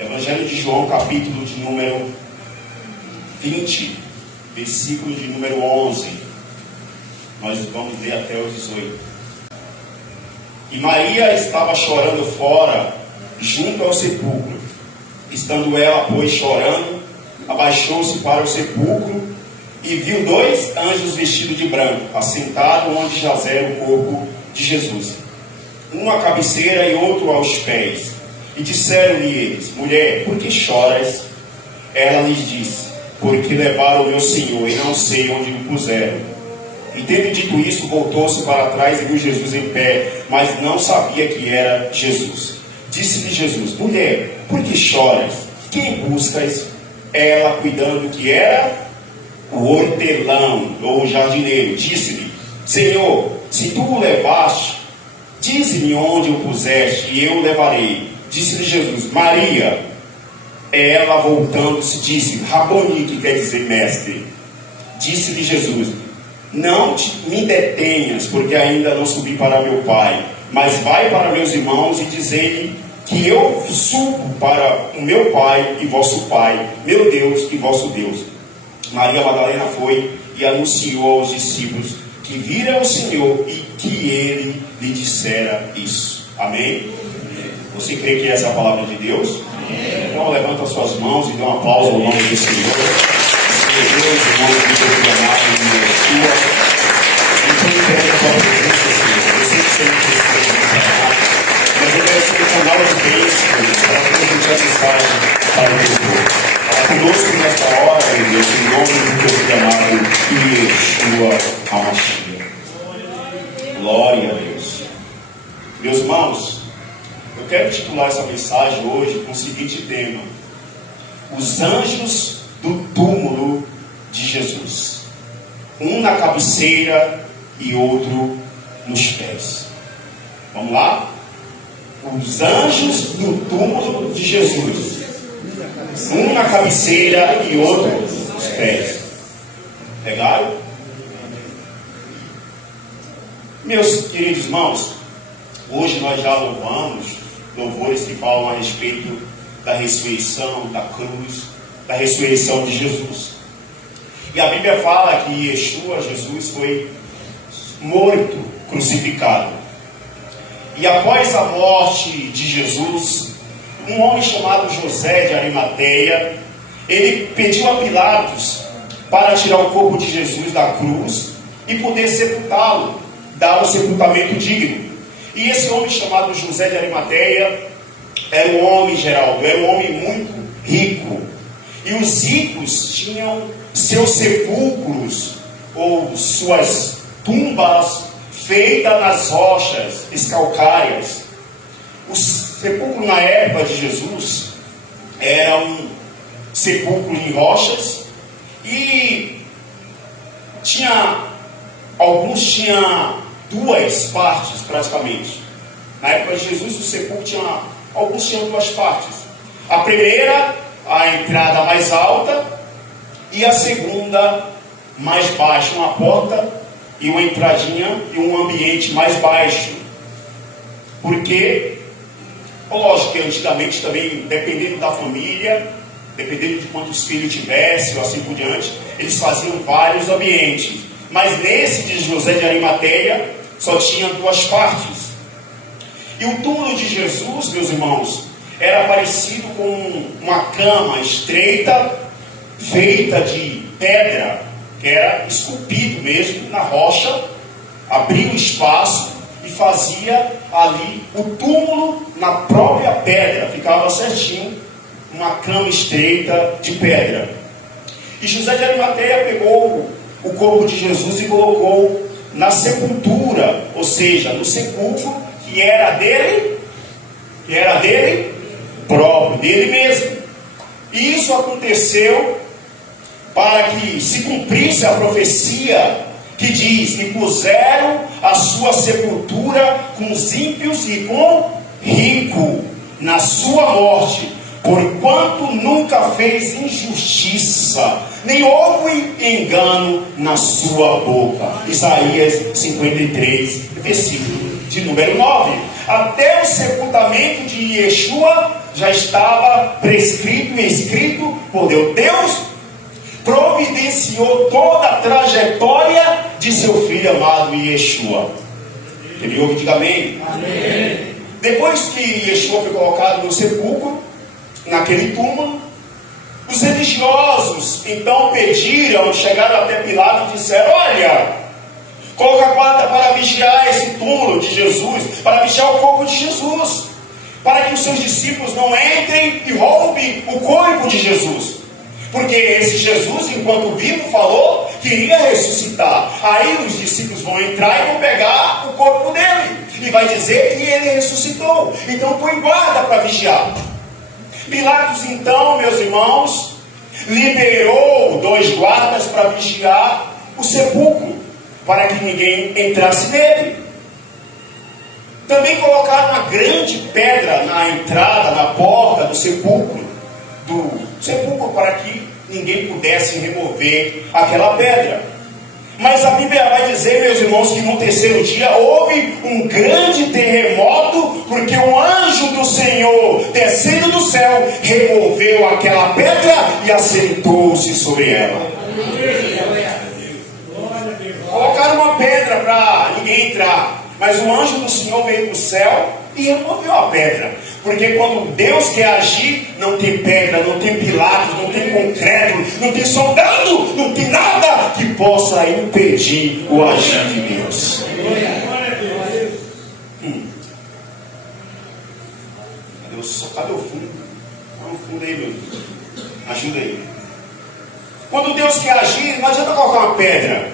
Evangelho de João, capítulo de número 20, versículo de número 11. Nós vamos ler até o 18. E Maria estava chorando fora, junto ao sepulcro. Estando ela, pois, chorando, abaixou-se para o sepulcro e viu dois anjos vestidos de branco, assentados onde jazera o corpo de Jesus, um à cabeceira e outro aos pés. E disseram-lhe eles: mulher, por que choras? Ela lhes disse: porque levaram o meu Senhor e não sei onde o puseram. E tendo dito isso, voltou-se para trás e viu Jesus em pé, mas não sabia que era Jesus. Disse-lhe Jesus: mulher, por que choras? Quem buscas? Ela, cuidando que era o hortelão ou o jardineiro, disse-lhe: Senhor, se tu o levaste, dize-me onde o puseste e eu o levarei. Disse-lhe Jesus: Maria. Ela, voltando-se, disse: Raboni, que quer dizer mestre. Disse-lhe Jesus: não me detenhas, porque ainda não subi para meu Pai, mas vai para meus irmãos e dizei-lhe que eu subo para o meu Pai e vosso Pai, meu Deus e vosso Deus. Maria Madalena foi e anunciou aos discípulos que vira o Senhor e que ele lhe dissera isso. Amém? Você crê que essa é a palavra de Deus? Amém. Então levanta as suas mãos e dê um aplauso ao nome do Senhor. Deus, em nome de Deus, amado, em nome de Sua. Então entenda a sua presença, Senhor. Eu sei que você não precisa ensinar, mas eu quero ser um canal de bênção para transmitir a mensagem para o teu povo. Fala conosco nesta hora, meu Deus, em nome de Deus, amado, e Yeshua HaMashiach. Glória a Deus. Meus irmãos, eu quero titular essa mensagem hoje com o seguinte tema: os anjos do túmulo de Jesus, um na cabeceira e outro nos pés. Vamos lá? Os anjos do túmulo de Jesus, um na cabeceira e outro nos pés. Pegaram? Meus queridos irmãos, hoje nós já louvamos louvores que falam a respeito da ressurreição, da cruz, da ressurreição de Jesus. E a Bíblia fala que Yeshua, Jesus, foi morto, crucificado. E após a morte de Jesus, um homem chamado José de Arimateia, ele pediu a Pilatos para tirar o corpo de Jesus da cruz e poder sepultá-lo, dar um sepultamento digno. E esse homem chamado José de Arimateia era um homem, Geraldo, era um homem muito rico. E os ricos tinham seus sepulcros ou suas tumbas feitas nas rochas escalcárias. O sepulcro na época de Jesus era um sepulcro em rochas e alguns tinham duas partes praticamente. Na época de Jesus o sepulcro alguns tinham duas partes. A primeira, a entrada mais alta, e a segunda mais baixa, uma porta e uma entradinha e um ambiente mais baixo. Porque, lógico que antigamente também, dependendo da família, dependendo de quantos filhos tivesse ou assim por diante, eles faziam vários ambientes. Mas nesse de José de Arimateia só tinha duas partes. E o túmulo de Jesus, meus irmãos, era parecido com uma cama estreita, feita de pedra, que era esculpido mesmo na rocha, abria o espaço e fazia ali o túmulo na própria pedra, ficava certinho, uma cama estreita de pedra. E José de Arimateia pegou o corpo de Jesus e colocou na sepultura, ou seja, no sepulcro que era dele próprio, dele mesmo. E isso aconteceu para que se cumprisse a profecia que diz: e puseram a sua sepultura com os ímpios e com rico na sua morte, porquanto nunca fez injustiça, nem houve engano na sua boca. Isaías 53, versículo de número 9. até o sepultamento de Yeshua já estava prescrito e escrito por Deus. Deus providenciou toda a trajetória de seu filho amado Yeshua. Ele ouve, diga amém. Amém. Depois que Yeshua foi colocado no sepulcro, naquele túmulo, os religiosos então pediram, chegaram até Pilato e disseram: olha, coloca a guarda para vigiar esse túmulo de Jesus, para vigiar o corpo de Jesus, para que os seus discípulos não entrem e roubem o corpo de Jesus. Porque esse Jesus, enquanto vivo, falou que iria ressuscitar. Aí os discípulos vão entrar e vão pegar o corpo dele, e vai dizer que ele ressuscitou. Então põe guarda para vigiar. Pilatos então, meus irmãos, liberou 2 guardas para vigiar o sepulcro, para que ninguém entrasse nele. Também colocaram uma grande pedra na entrada, na porta do sepulcro, para que ninguém pudesse remover aquela pedra. Mas a Bíblia vai dizer, meus irmãos, que no terceiro dia houve um grande terremoto, porque um anjo do Senhor, descendo do céu, removeu aquela pedra e assentou-se sobre ela. Colocaram uma pedra para ninguém entrar, mas o anjo do Senhor veio do céu e removeu a pedra. Porque quando Deus quer agir, não tem pedra, não tem pilatos, não tem concreto, não tem soldado, não tem nada que possa impedir o agir de Deus. Cadê o fundo? Olha o fundo aí, meu Deus. Ajuda aí. Quando Deus quer agir, não adianta colocar uma pedra.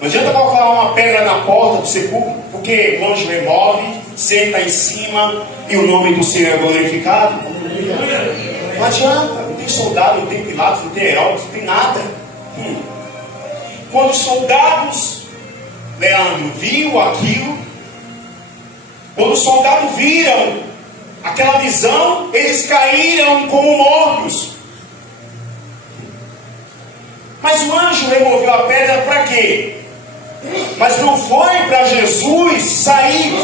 Não adianta colocar uma pedra na porta do sepulcro, porque o anjo remove, senta em cima e o nome do Senhor é glorificado. Não adianta, não tem soldado, não tem pilatos, não tem heróis, não tem nada. Quando os soldados, Leandro, viu aquilo, quando os soldados viram aquela visão, eles caíram como mortos. Mas o anjo removeu a pedra para quê? Mas não foi para Jesus sair,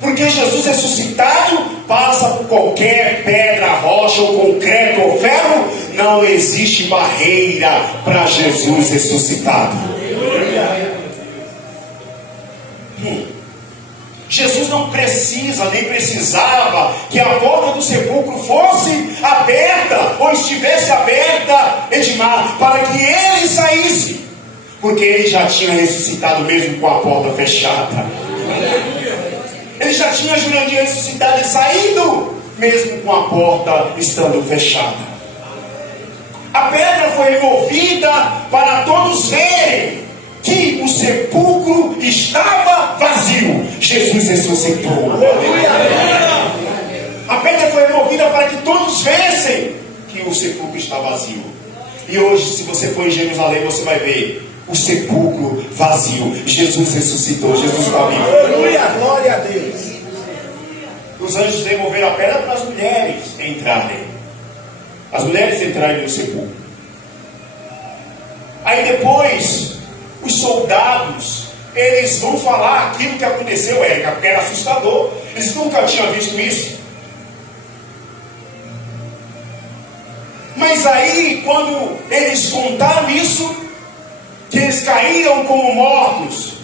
porque Jesus ressuscitado passa por qualquer pedra, rocha ou concreto ou ferro. Não existe barreira para Jesus ressuscitado. Jesus não precisa, nem precisava que a porta do sepulcro fosse aberta, ou estivesse aberta, Edmar, para que ele saísse, porque ele já tinha ressuscitado mesmo com a porta fechada. Ele já tinha Jurandir ressuscitado e saído mesmo com a porta estando fechada. A pedra foi removida para todos verem que o sepulcro estava vazio. Jesus ressuscitou. A pedra foi removida para que todos vissem que o sepulcro está vazio. E hoje, se você for em Jerusalém, você vai ver o sepulcro vazio. Jesus ressuscitou. Jesus está vivo. Aleluia, glória a Deus. Os anjos removeram a pedra para as mulheres entrarem. As mulheres entrarem no sepulcro. Aí depois, os soldados, eles vão falar aquilo que aconteceu, Érica, porque era assustador. Eles nunca tinham visto isso. Mas aí, quando eles contaram isso, que eles caíram como mortos,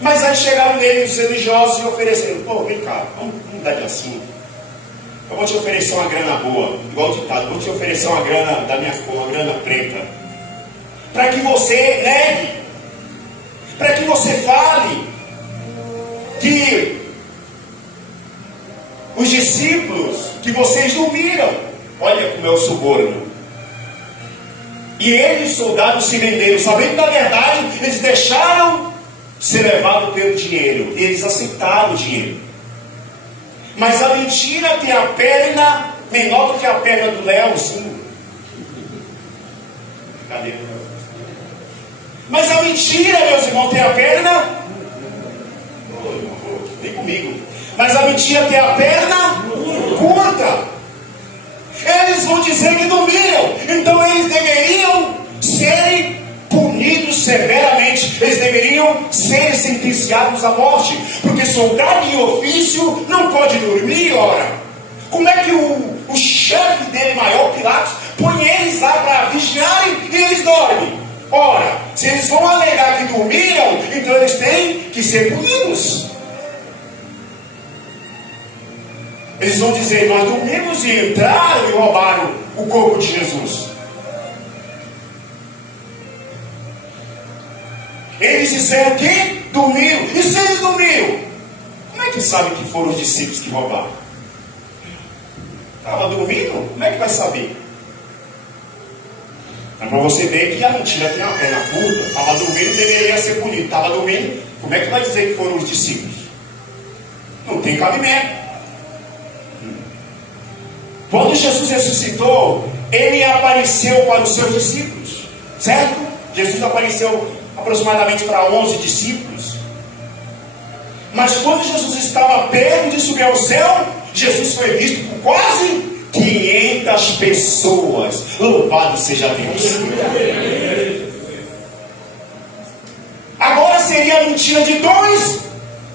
mas aí chegaram neles os religiosos e ofereceram: pô, vem cá, vamos mudar de assunto. Eu vou te oferecer uma grana boa, igual o ditado, vou te oferecer uma grana da minha cor, uma grana preta, para que você negue, para que você fale que os discípulos, que vocês dormiram. Olha como é o suborno. E eles, soldados, se venderam, sabendo da verdade, eles deixaram ser levados pelo dinheiro. E eles aceitaram o dinheiro. Mas a mentira tem a perna menor do que a perna do Leozinho. Cadê? Mas a mentira, meus irmãos, tem a perna. Vem comigo. Mas a mentira tem a perna curta. Eles vão dizer que dormiram. Então eles deveriam serem punidos punidos severamente. Eles deveriam ser sentenciados à morte, porque soldado em ofício não pode dormir, ora. Como é que o chefe dele, maior, Pilatos, põe eles lá para vigiarem e eles dormem? Ora, se eles vão alegar que dormiram, então eles têm que ser punidos. Eles vão dizer: nós dormimos e entraram e roubaram o corpo de Jesus. Eles disseram que dormiram. E se eles dormiram, como é que sabe que foram os discípulos que roubaram? Estava dormindo? Como é que vai saber? É para você ver que a mentira tem uma perna curta. Estava dormindo, deveria ser punido. Estava dormindo, como é que vai dizer que foram os discípulos? Não tem cabimento. Quando Jesus ressuscitou, ele apareceu para os seus discípulos, certo? Jesus apareceu aproximadamente para 11 discípulos. Mas quando Jesus estava perto de subir ao céu, Jesus foi visto por quase 500 pessoas. Louvado seja Deus. Agora seria a mentira de 2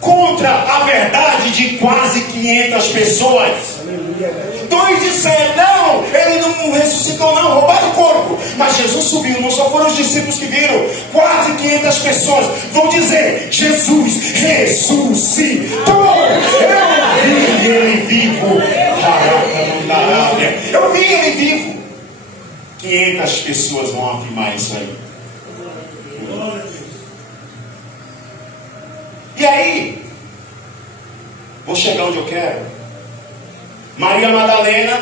contra a verdade de quase 500 pessoas. 2 disseram: não, ele não ressuscitou não, roubaram o corpo. Mas Jesus subiu, não só foram os discípulos que viram. Quase 500 pessoas vão dizer: Jesus ressuscitou. Eu vi ele vivo. Eu vi ele vivo. 500 pessoas vão afirmar isso aí. E aí, vou chegar onde eu quero. Maria Madalena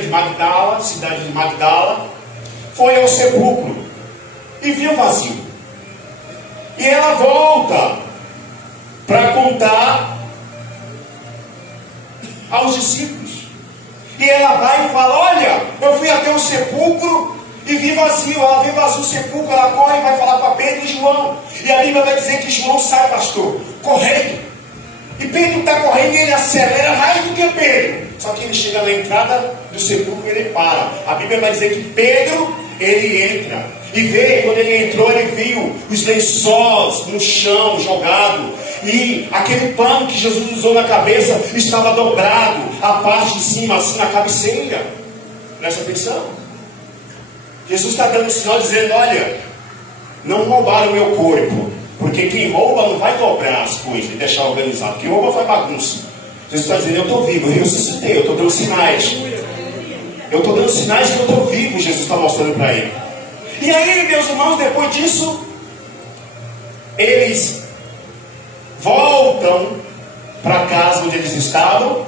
de Magdala, cidade de Magdala, foi ao sepulcro e viu vazio. E ela volta para contar aos discípulos. E ela vai e fala: olha, eu fui até o sepulcro e vi vazio. Ela vê vazio o sepulcro, ela corre e vai falar para Pedro e João. E a Bíblia vai dizer que João sai, pastor, correndo. E Pedro está correndo e ele acelera mais do que Pedro. Só que ele chega na entrada do sepulcro e ele para. A Bíblia vai dizer que Pedro, ele entra. E vê, quando ele entrou, ele viu os lençóis no chão jogado. E aquele pano que Jesus usou na cabeça estava dobrado. A parte de cima, assim, na cabeceira. Presta atenção. Jesus está dando um sinal dizendo: olha, não roubaram o meu corpo. Porque quem rouba não vai dobrar as coisas e deixar organizado. Quem rouba faz bagunça. Jesus está dizendo: eu estou vivo, eu ressuscitei, eu estou dando sinais. Eu estou dando sinais que eu estou vivo, Jesus está mostrando para ele. E aí, meus irmãos, depois disso, eles voltam para a casa onde eles estavam.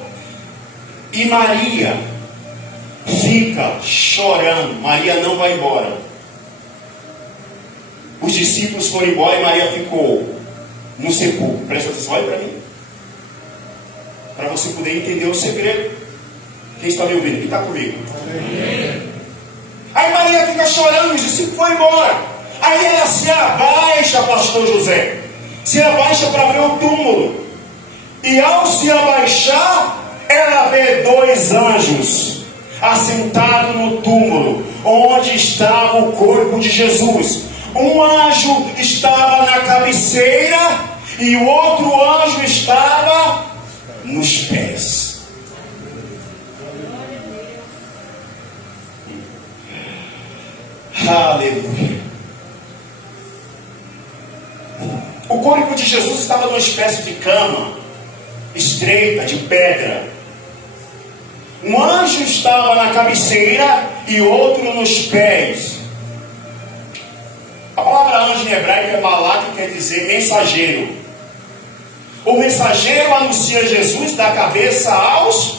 E Maria fica chorando. Maria não vai embora. Os discípulos foram embora e Maria ficou no sepulcro. Presta atenção, olha para mim, para você poder entender o segredo. Quem está me ouvindo? Quem está comigo? Amém. Aí Maria fica chorando, os discípulos foram embora. Aí ela se abaixa, pastor José, se abaixa para ver o túmulo. E ao se abaixar, ela vê 2 anjos assentados no túmulo onde estava o corpo de Jesus. Um anjo estava na cabeceira e o outro anjo estava nos pés. Aleluia. O corpo de Jesus estava numa espécie de cama estreita, de pedra. Um anjo estava na cabeceira e outro nos pés. A palavra anjo em hebraico é malak, que quer dizer mensageiro. O mensageiro anuncia Jesus da cabeça aos...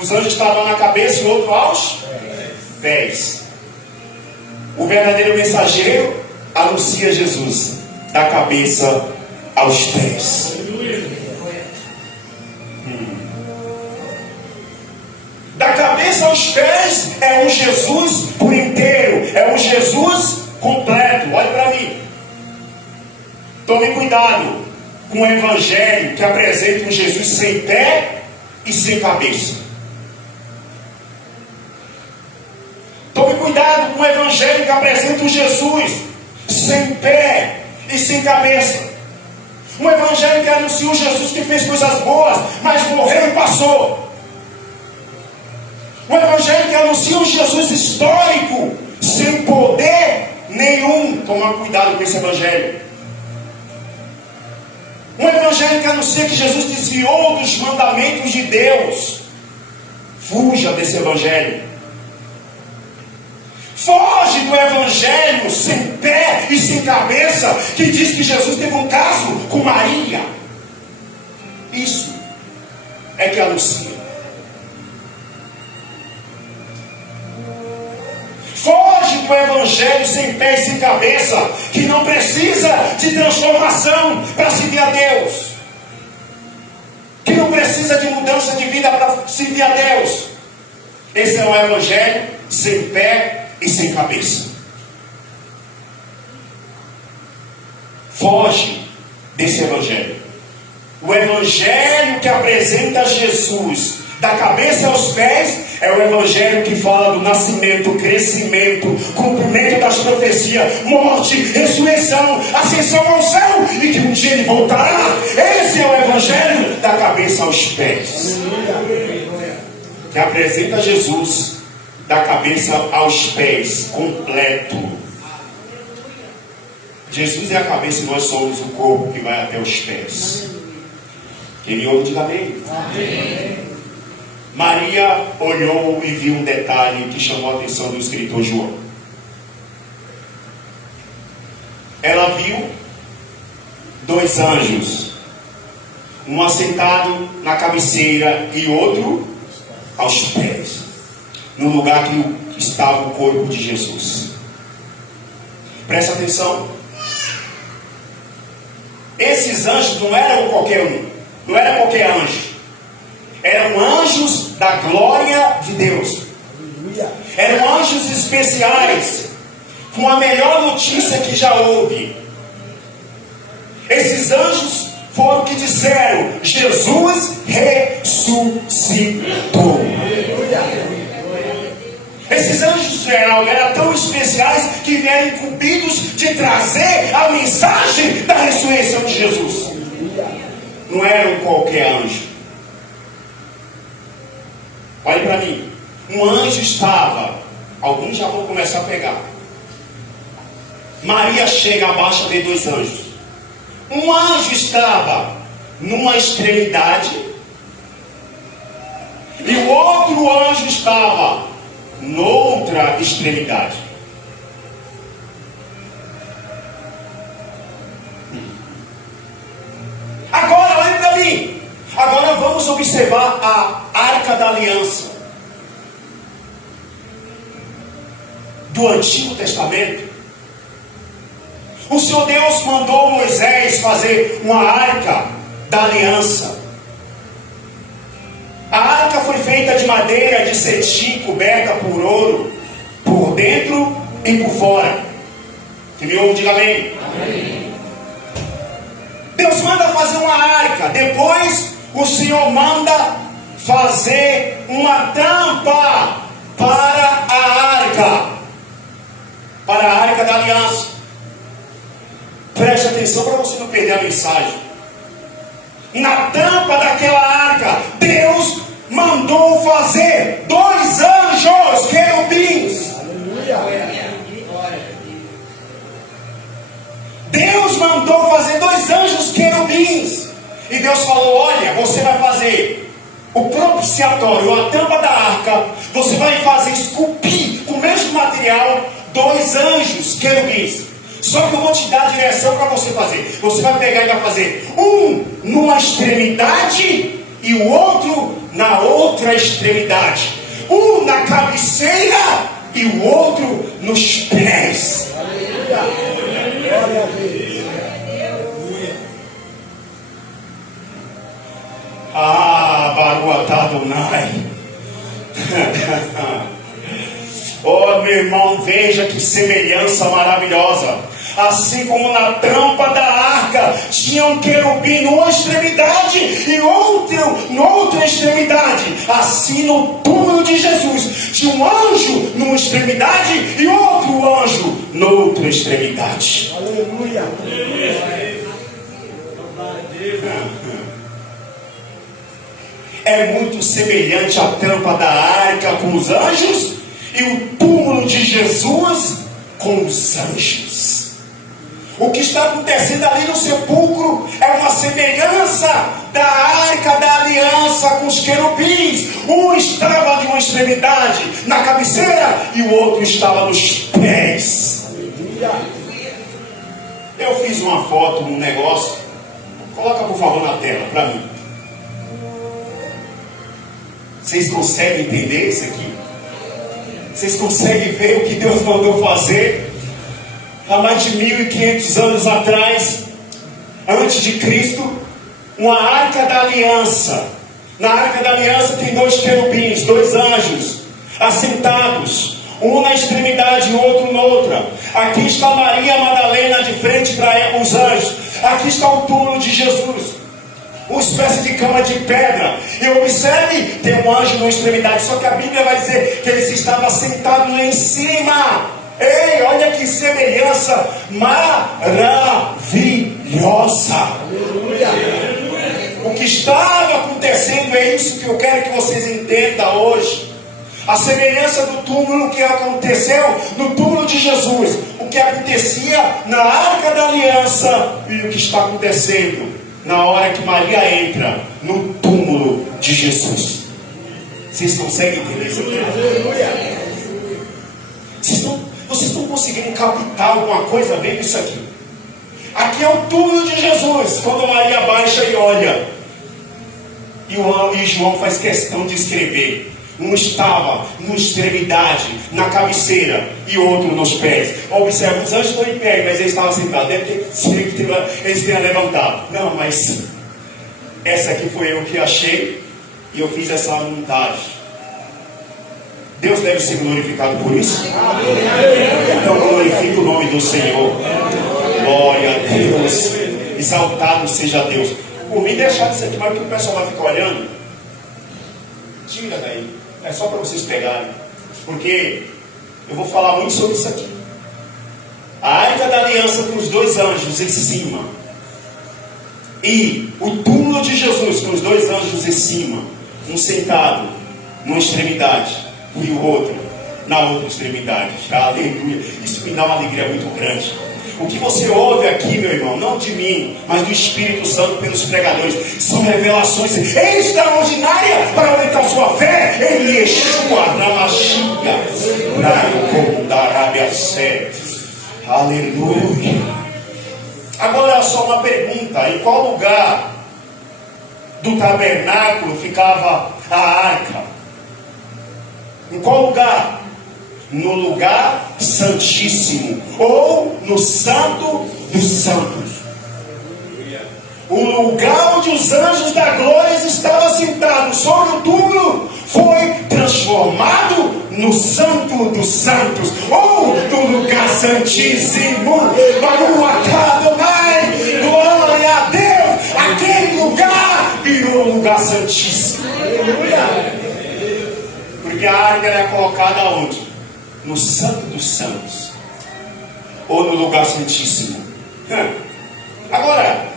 Os anjos estavam na cabeça e o outro aos pés. O verdadeiro mensageiro anuncia Jesus da cabeça aos pés. Da cabeça aos pés é um Jesus por inteiro, é um Jesus completo. Olhe para mim. Tome cuidado com o evangelho que apresenta um Jesus sem pé e sem cabeça. Tome cuidado com o evangelho que apresenta o Jesus sem pé e sem cabeça. Um evangelho que anuncia o Jesus que fez coisas boas, mas morreu e passou. Um evangelho que anuncia um Jesus histórico, sem poder nenhum. Toma cuidado com esse evangelho. Um evangelho que anuncia que Jesus desviou dos mandamentos de Deus. Fuja desse evangelho. Foge do evangelho sem pé e sem cabeça, que diz que Jesus teve um caso com Maria. Isso é que anuncia. Foge do evangelho sem pé e sem cabeça, que não precisa de transformação para servir a Deus, que não precisa de mudança de vida para servir a Deus. Esse é o evangelho sem pé e sem cabeça. Foge desse evangelho. O evangelho que apresenta Jesus da cabeça aos pés é o evangelho que fala do nascimento, crescimento, cumprimento das profecias, morte, ressurreição, ascensão ao céu e que um dia ele voltará. Esse é o evangelho da cabeça aos pés, que apresenta Jesus da cabeça aos pés, completo. Jesus é a cabeça e nós somos o corpo que vai até os pés. Quem me ouve, diga amém. Amém. Maria olhou e viu um detalhe que chamou a atenção do escritor João. Ela viu dois anjos, um assentado na cabeceira e outro aos pés, no lugar que estava o corpo de Jesus. Presta atenção. Esses anjos não eram qualquer um, não era qualquer anjo. Eram anjos da glória de Deus. Eram anjos especiais, com a melhor notícia que já houve. Esses anjos foram que disseram: Jesus ressuscitou. Esses anjos eram tão especiais que vieram incumbidos de trazer a mensagem da ressurreição de Jesus. Não eram qualquer anjo. Olhe para mim. Um anjo estava, alguns já vão começar a pegar. Maria chega abaixo de dois anjos. Um anjo estava numa extremidade e o outro anjo estava noutra extremidade. Agora, olhe para mim. Agora vamos observar a Arca da Aliança do Antigo Testamento. O Senhor Deus mandou Moisés fazer uma Arca da Aliança. A arca foi feita de madeira de cetim, coberta por ouro, por dentro e por fora. Quem me ouve, diga amém. Amém. Deus manda fazer uma arca. Depois o Senhor manda fazer uma tampa para a arca. Para a Arca da Aliança. Preste atenção para você não perder a mensagem. Na tampa daquela arca, Deus mandou fazer dois anjos querubins. Deus mandou fazer dois anjos querubins. E Deus falou: olha, você vai fazer o propiciatório, a tampa da arca. Você vai fazer esculpir com o mesmo material dois anjos querubins. Só que eu vou te dar a direção para você fazer. Você vai pegar e vai fazer um numa extremidade e o outro na outra extremidade. Um na cabeceira e o outro nos pés. Glória a Deus. Ah, Baruch Adonai. Oh, meu irmão, veja que semelhança maravilhosa. Assim como na tampa da arca tinha um querubim numa extremidade e outro noutra extremidade, assim no túmulo de Jesus tinha um anjo numa extremidade e outro anjo noutra extremidade. Aleluia. É muito semelhante a tampa da arca com os anjos e o túmulo de Jesus com os anjos. O que está acontecendo ali no sepulcro é uma semelhança da arca da aliança com os querubins. Um estava de uma extremidade na cabeceira e o outro estava nos pés. Eu fiz uma foto, um negócio. Coloca por favor na tela para mim. Vocês conseguem entender isso aqui? Vocês conseguem ver o que Deus mandou fazer? Há mais de 1500 anos atrás, antes de Cristo, uma arca da aliança. Na arca da aliança tem dois querubins, dois anjos, assentados, um na extremidade e o outro noutra. Aqui está Maria Madalena de frente para os anjos. Aqui está o túmulo de Jesus, uma espécie de cama de pedra. E observe, tem um anjo na extremidade. Só que a Bíblia vai dizer que eles estavam sentados lá em cima. Ei, olha que semelhança maravilhosa. Aleluia. O que estava acontecendo é isso que eu quero que vocês entendam hoje. A semelhança do túmulo que aconteceu no túmulo de Jesus, o que acontecia na arca da aliança e o que está acontecendo na hora que Maria entra no túmulo de Jesus. Vocês conseguem entender isso aqui? Aleluia. Vocês estão conseguindo captar alguma coisa vendo isso aqui? Aqui é o túmulo de Jesus. Quando Maria baixa e olha, e João faz questão de escrever, um estava numa extremidade, na cabeceira, e outro nos pés. Observa, os anjos estão em pé, mas eles estavam sentados. Deve ter sido que eles tenham levantado. Não, mas essa aqui foi eu que achei, e eu fiz essa montagem. Deus deve ser glorificado por isso. Então glorifique o nome do Senhor. Glória a Deus. Exaltado seja Deus. Por mim deixar isso aqui, mas porque o pessoal vai ficar olhando, tira daí. É só para vocês pegarem. Porque eu vou falar muito sobre isso aqui. A arca da aliança com os dois anjos em cima. E o túmulo de Jesus com os dois anjos em cima. Um sentado numa extremidade e o outro na outra extremidade. Aleluia. Isso me dá uma alegria muito grande. O que você ouve aqui, meu irmão, não de mim, mas do Espírito Santo pelos pregadores, são revelações extraordinárias para aumentar sua fé em Yeshua, na Mashiach, da Arábia Saudita. Aleluia. Agora é só uma pergunta: em qual lugar do tabernáculo ficava a arca? Em qual lugar? No lugar santíssimo, ou no santo dos santos. O lugar onde os anjos da glória estavam sentados sobre o túmulo foi transformado no santo dos santos, ou no lugar santíssimo. Glória a Deus. Aquele lugar virou um lugar santíssimo. Aleluia. Porque a arca era colocada onde? No santo dos santos, ou no lugar santíssimo. Agora,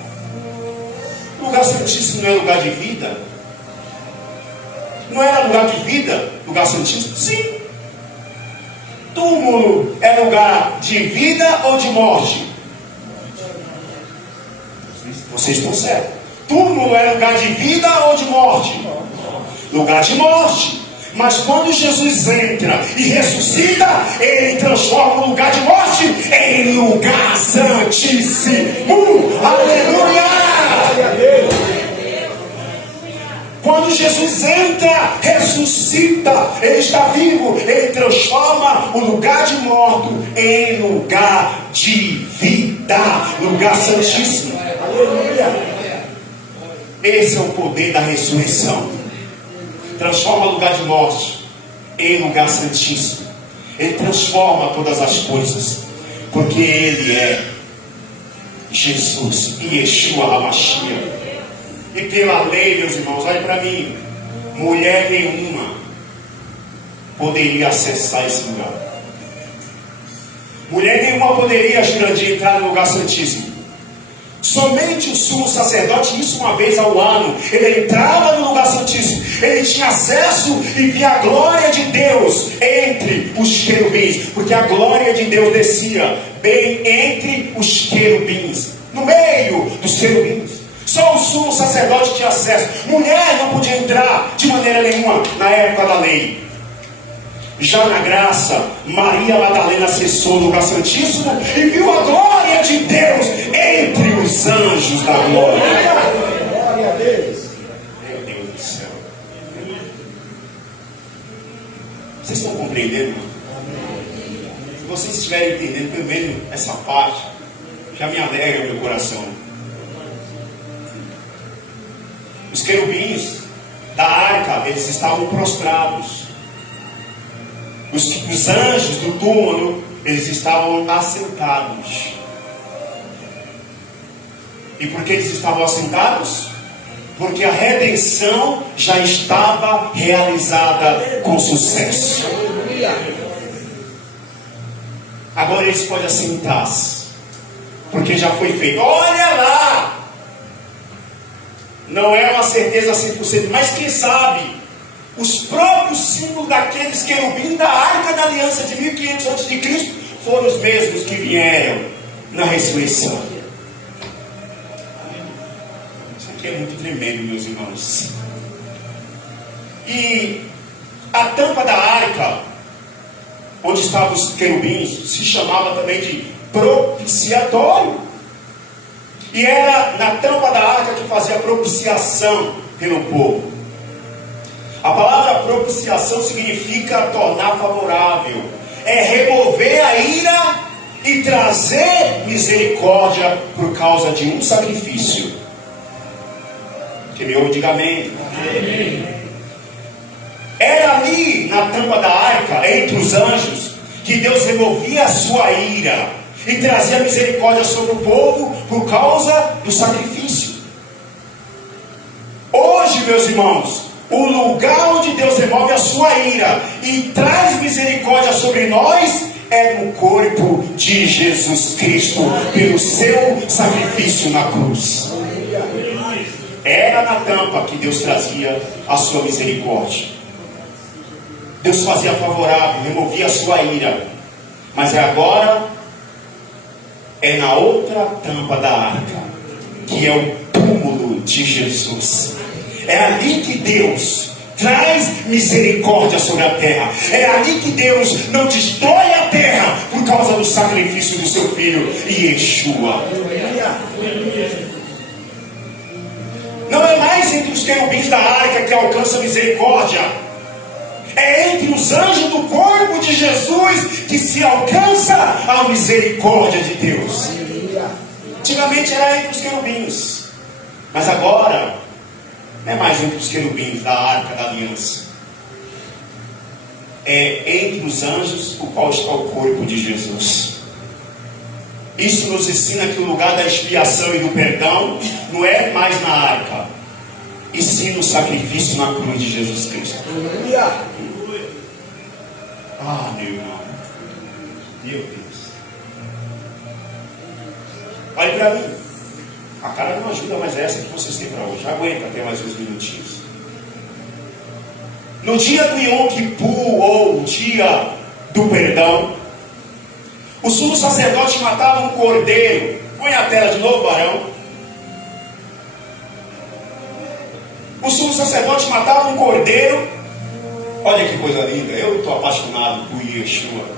lugar santíssimo não é lugar de vida? Não era lugar de vida, lugar santíssimo? Sim. Túmulo é lugar de vida ou de morte? Vocês estão certos. Túmulo é lugar de vida ou de morte? Lugar de morte. Mas quando Jesus entra e ressuscita, ele transforma o lugar de morte em lugar santíssimo. Aleluia! Quando Jesus entra, ressuscita, ele está vivo, ele transforma o lugar de morto em lugar de vida, lugar santíssimo. Aleluia! Esse é o poder da ressurreição. Transforma o lugar de morte em lugar santíssimo. Ele transforma todas as coisas. porque Ele é Jesus, Yeshua HaMashiach. E pela lei, meus irmãos, olhe para mim, mulher nenhuma poderia acessar esse lugar. Mulher nenhuma poderia, Jurandir, entrar no lugar santíssimo. Somente o sumo sacerdote, isso uma vez ao ano, ele entrava no lugar santíssimo, ele tinha acesso e via a glória de Deus entre os querubins, porque a glória de Deus descia bem entre os querubins, no meio dos querubins. Só o sumo sacerdote tinha acesso. Mulher não podia entrar de maneira nenhuma na época da lei. Já na graça, Maria Madalena acessou o lugar santíssimo e viu a glória de Deus entre os anjos da glória. Glória a Deus. Meu Deus do céu. Vocês estão compreendendo? Se vocês estiverem entendendo, pelo menos essa parte, já me alegra o meu coração. Os querubins da arca, eles estavam prostrados. Os anjos do túmulo, eles estavam assentados. E por que eles estavam assentados? Porque a redenção já estava realizada com sucesso. Agora eles podem assentar-se, porque já foi feito. Olha lá! Não é uma certeza 100%, mas quem sabe? Os próprios símbolos daqueles querubins da Arca da Aliança de 1500 a.C. foram os mesmos que vieram na ressurreição. Isso aqui é muito tremendo, meus irmãos. E a tampa da arca, onde estavam os querubins, se chamava também de propiciatório. E era na tampa da arca que fazia propiciação pelo povo. A palavra propiciação significa tornar favorável. É remover a ira e trazer misericórdia por causa de um sacrifício. Quem me ouve, diga amém. Amém. Era ali na tampa da arca, entre os anjos, que Deus removia a sua ira e trazia misericórdia sobre o povo por causa do sacrifício. Hoje, meus irmãos, o lugar onde Deus remove a sua ira e traz misericórdia sobre nós é no corpo de Jesus Cristo, pelo seu sacrifício na cruz. Era na tampa que Deus trazia a sua misericórdia. Deus fazia favorável, removia a sua ira. Mas agora é na outra tampa da arca, que é o túmulo de Jesus. É ali que Deus traz misericórdia sobre a terra. É ali que Deus não destrói a terra por causa do sacrifício do seu filho Yeshua. Não é mais entre os querubins da arca que alcança misericórdia. É entre os anjos do corpo de Jesus que se alcança a misericórdia de Deus. Antigamente era entre os querubins, mas agora não é mais entre os querubins da arca da aliança. É entre os anjos o qual está o corpo de Jesus. Isso nos ensina que o lugar da expiação e do perdão não é mais na arca, e sim no sacrifício na cruz de Jesus Cristo. Ah, meu irmão, meu Deus, olhe para mim. A cara não ajuda, mas é essa que vocês têm para hoje. Aguenta até mais uns minutinhos. No dia do Yom Kippur, ou dia do perdão, o sumo sacerdote matava um cordeiro. Põe a tela de novo, Barão. O sumo sacerdote matava um cordeiro. Olha que coisa linda. Eu estou apaixonado por Yeshua.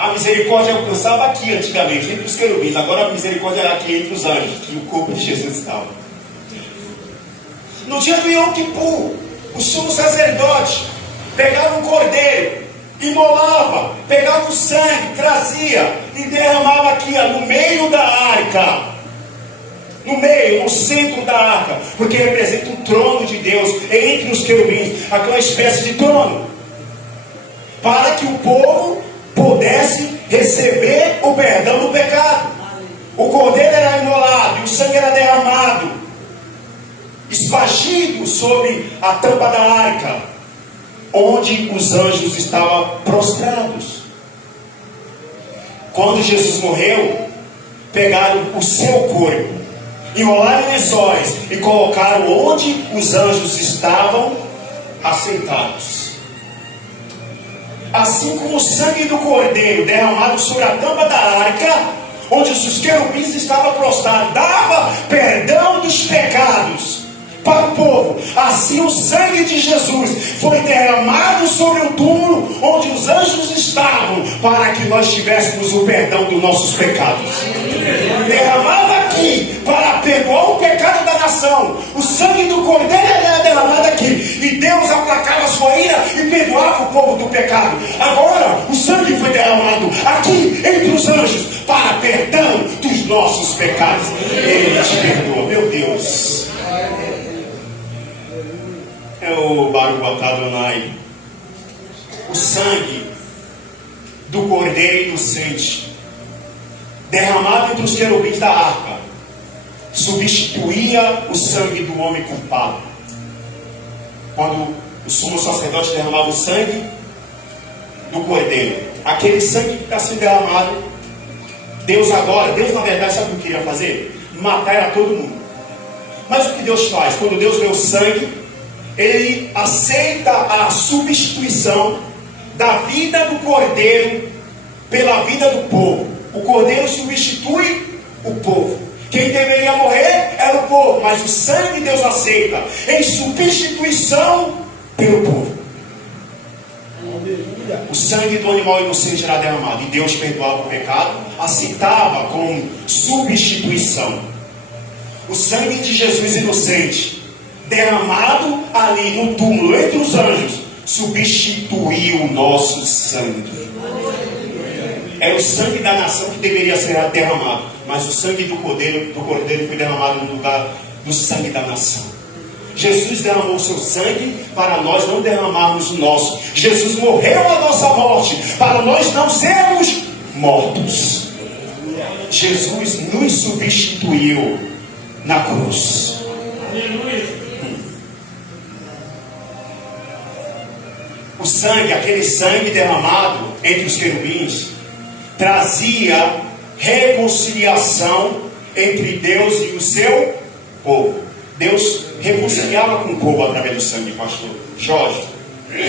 A misericórdia alcançava aqui antigamente, entre os querubins. Agora a misericórdia era aqui entre os anjos, que o corpo de Jesus estava. No dia do Yom Kippur, o sumo sacerdote pegava um cordeiro, imolava, pegava o sangue, trazia e derramava aqui no meio da arca. No meio, no centro da arca, porque representa o trono de Deus entre os querubins, aquela espécie de trono, para que o povo pudesse receber o perdão do pecado. O cordeiro era imolado e o sangue era derramado, espargido sobre a tampa da arca, onde os anjos estavam prostrados. Quando Jesus morreu, pegaram o seu corpo, enrolaram em lençóis e colocaram onde os anjos estavam assentados. Assim como o sangue do cordeiro derramado sobre a tampa da arca, onde os querubins estavam prostrados, dava perdão dos pecados para o povo, assim o sangue de Jesus foi derramado sobre o túmulo onde os anjos estavam, para que nós tivéssemos o perdão dos nossos pecados. Derramado aqui para perdoar o pecado da nação. O sangue do cordeiro era derramado aqui, e Deus aplacava a sua ira e perdoava o povo do pecado. Agora o sangue foi derramado aqui entre os anjos para perdão dos nossos pecados. Ele te perdoa, meu Deus. É o Baruch Adonai. O sangue do cordeiro inocente derramado entre os querubins da arca substituía o sangue do homem culpado. Quando o sumo sacerdote derramava o sangue do cordeiro, aquele sangue que está sendo derramado, Deus na verdade sabe o que queria fazer? Matar a todo mundo. Mas o que Deus faz? Quando Deus vê o sangue, Ele aceita a substituição da vida do cordeiro pela vida do povo. O cordeiro substitui o povo. Quem deveria morrer era o povo, mas o sangue Deus aceita em substituição pelo povo. O sangue do animal inocente era derramado e Deus perdoava o pecado, aceitava como substituição. O sangue de Jesus inocente, derramado ali no túmulo entre os anjos, substituiu o nosso sangue. É o sangue da nação que deveria ser derramado, mas o sangue do cordeiro foi derramado no lugar do sangue da nação. Jesus derramou o seu sangue para nós não derramarmos o nosso. Jesus morreu a nossa morte para nós não sermos mortos. Jesus nos substituiu na cruz. O sangue, aquele sangue derramado entre os querubins, trazia reconciliação entre Deus e o seu povo. Deus reconciliava com o povo através do sangue, pastor Jorge.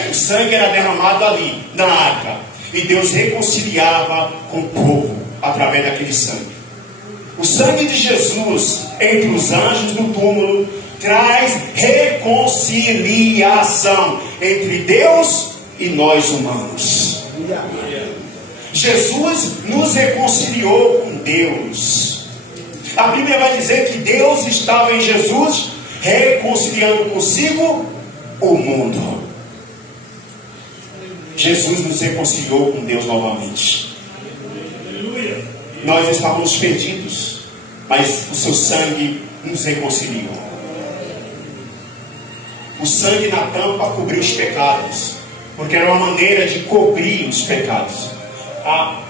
O sangue era derramado ali, na arca, e Deus reconciliava com o povo através daquele sangue. O sangue de Jesus entre os anjos do túmulo traz reconciliação entre Deus e nós humanos. Jesus nos reconciliou com Deus. A Bíblia vai dizer que Deus estava em Jesus reconciliando consigo o mundo. Jesus nos reconciliou com Deus novamente. Nós estávamos perdidos, mas o seu sangue nos reconciliou. O sangue na tampa cobriu os pecados, porque era uma maneira de cobrir os pecados. A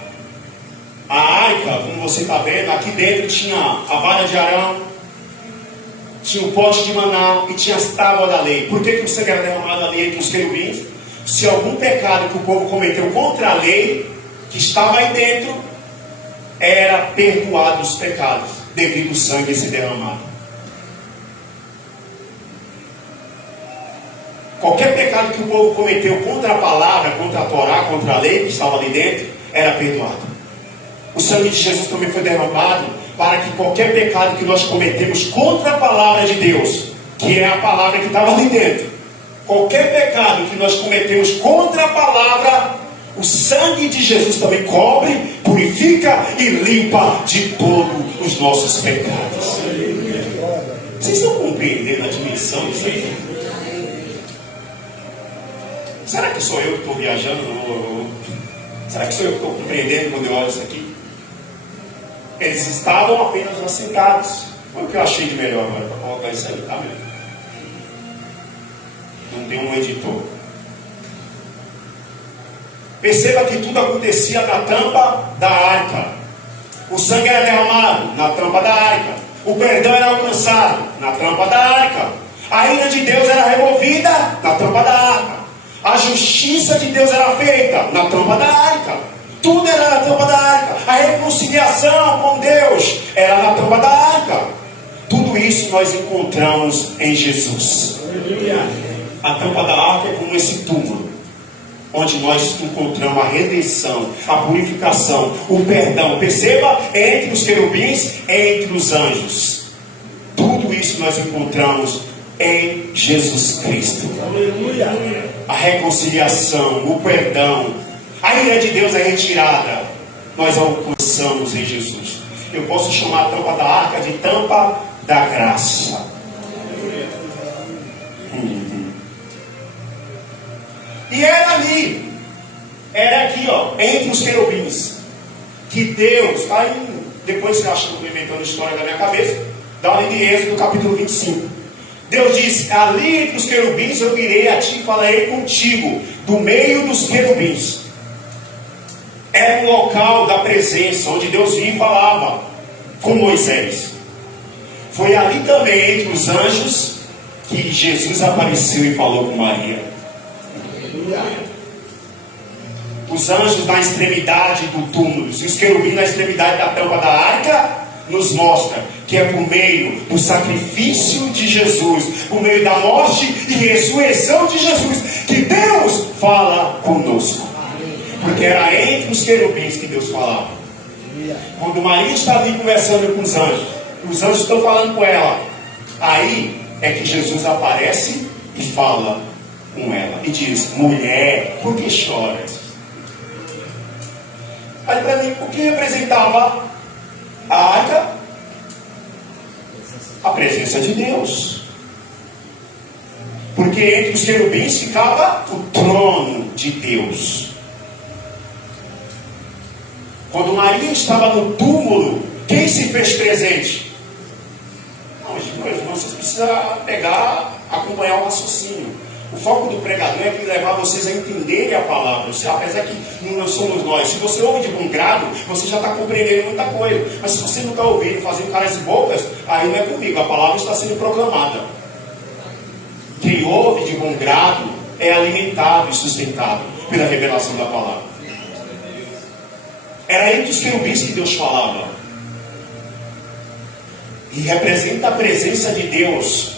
arca, como você está vendo, aqui dentro tinha a vara de Arão, tinha o pote de maná e tinha as tábuas da lei. Por que o sangue era derramado ali entre os querubins? Se algum pecado que o povo cometeu contra a lei, que estava aí dentro, era perdoado os pecados, devido ao sangue ser derramado. Qualquer pecado que o povo cometeu contra a palavra, contra a Torá, contra a lei que estava ali dentro, era perdoado. O sangue de Jesus também foi derramado para que qualquer pecado que nós cometemos contra a palavra de Deus, que é a palavra que estava ali dentro, qualquer pecado que nós cometemos contra a palavra, o sangue de Jesus também cobre, purifica e limpa de todos os nossos pecados. Vocês estão compreendendo a dimensão disso aí? Será que sou eu que estou viajando? Será que sou eu que estou compreendendo quando eu olho isso aqui? Eles estavam apenas assentados. Foi o que eu achei de melhor agora para colocar isso aí, tá vendo? Não tem um editor. Perceba que tudo acontecia na tampa da arca. O sangue era derramado na tampa da arca. O perdão era alcançado na tampa da arca. A ira de Deus era removida na tampa da arca. A justiça de Deus era feita na tampa da arca. Tudo era na tampa da arca. A reconciliação com Deus era na tampa da arca. Tudo isso nós encontramos em Jesus. A tampa da arca é como esse túmulo, onde nós encontramos a redenção, a purificação, o perdão. Perceba, entre os querubins, entre os anjos. Tudo isso nós encontramos em Jesus Cristo. Aleluia. A reconciliação, o perdão, a ira de Deus é retirada. Nós alcançamos em Jesus. Eu posso chamar a tampa da arca de tampa da graça. E era ali, era aqui, ó, entre os querubins, que Deus, aí depois você acha que eu estou inventando a história da minha cabeça, dá uma de Êxodo, capítulo 25. Deus disse: ali entre os querubins eu virei a ti e falarei contigo, do meio dos querubins. Era um local da presença, onde Deus vinha e falava com Moisés. Foi ali também, entre os anjos, que Jesus apareceu e falou com Maria. Os anjos na extremidade do túmulo e os querubins na extremidade da tampa da arca nos mostra que é por meio do sacrifício de Jesus, por meio da morte e ressurreição de Jesus, que Deus fala conosco. Porque era entre os querubins que Deus falava. Quando Maria está ali conversando com os anjos estão falando com ela, aí é que Jesus aparece e fala com ela e diz: mulher, por que choras? Olha para mim, o que representava a arca? A presença de Deus. Porque entre os querubins ficava o trono de Deus. Quando Maria estava no túmulo, quem se fez presente? Não, irmãos, vocês precisam pegar, acompanhar o raciocínio. O foco do pregador é que levar vocês a entenderem a palavra. Apesar que não somos nós. Se você ouve de bom grado, você já está compreendendo muita coisa. Mas se você não está ouvindo, fazendo caras e bocas, aí não é comigo. A palavra está sendo proclamada. Quem ouve de bom grado é alimentado e sustentado pela revelação da palavra. Era entre os querubins que Deus falava. E representa a presença de Deus.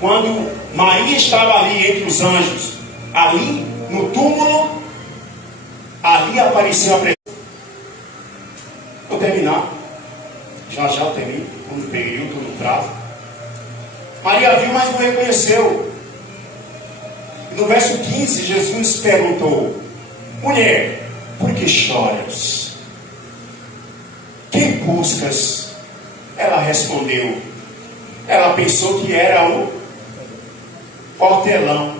Quando Maria estava ali entre os anjos, ali no túmulo, ali apareceu a presença. Vou terminar. Já eu termino. No período, no prazo. Maria viu, mas não reconheceu. No verso 15, Jesus perguntou: mulher, por que choras? Quem buscas? Ela respondeu. Ela pensou que era o hortelão.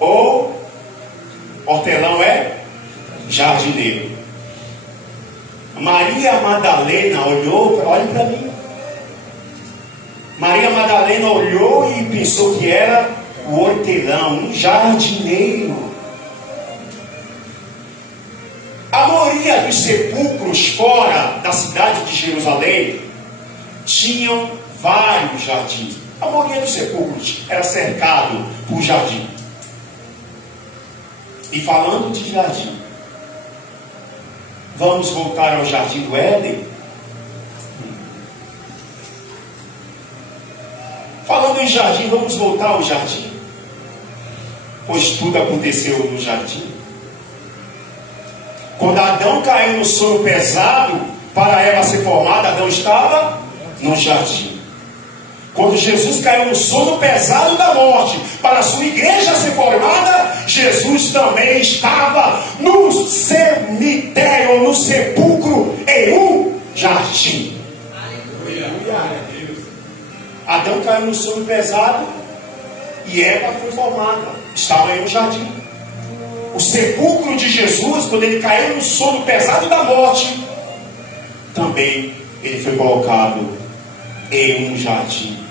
Ou hortelão é jardineiro. Maria Madalena olhou, olhe para mim. Maria Madalena olhou e pensou que era o hortelão, um jardineiro. A maioria dos sepulcros fora da cidade de Jerusalém tinham vários jardins. A maioria dos sepulcros era cercado por jardim. E falando de jardim, vamos voltar ao jardim do Éden? Falando em jardim, vamos voltar ao jardim? Pois tudo aconteceu no jardim. Quando Adão caiu no sono pesado para Eva ser formada, Adão estava no jardim. Quando Jesus caiu no sono pesado da morte para a sua igreja ser formada, Jesus também estava no cemitério, no sepulcro, em um jardim. Aleluia. Adão caiu no sono pesado e Eva foi formada. Estava em um jardim. O sepulcro de Jesus, quando ele caiu no sono pesado da morte, também ele foi colocado em um jardim.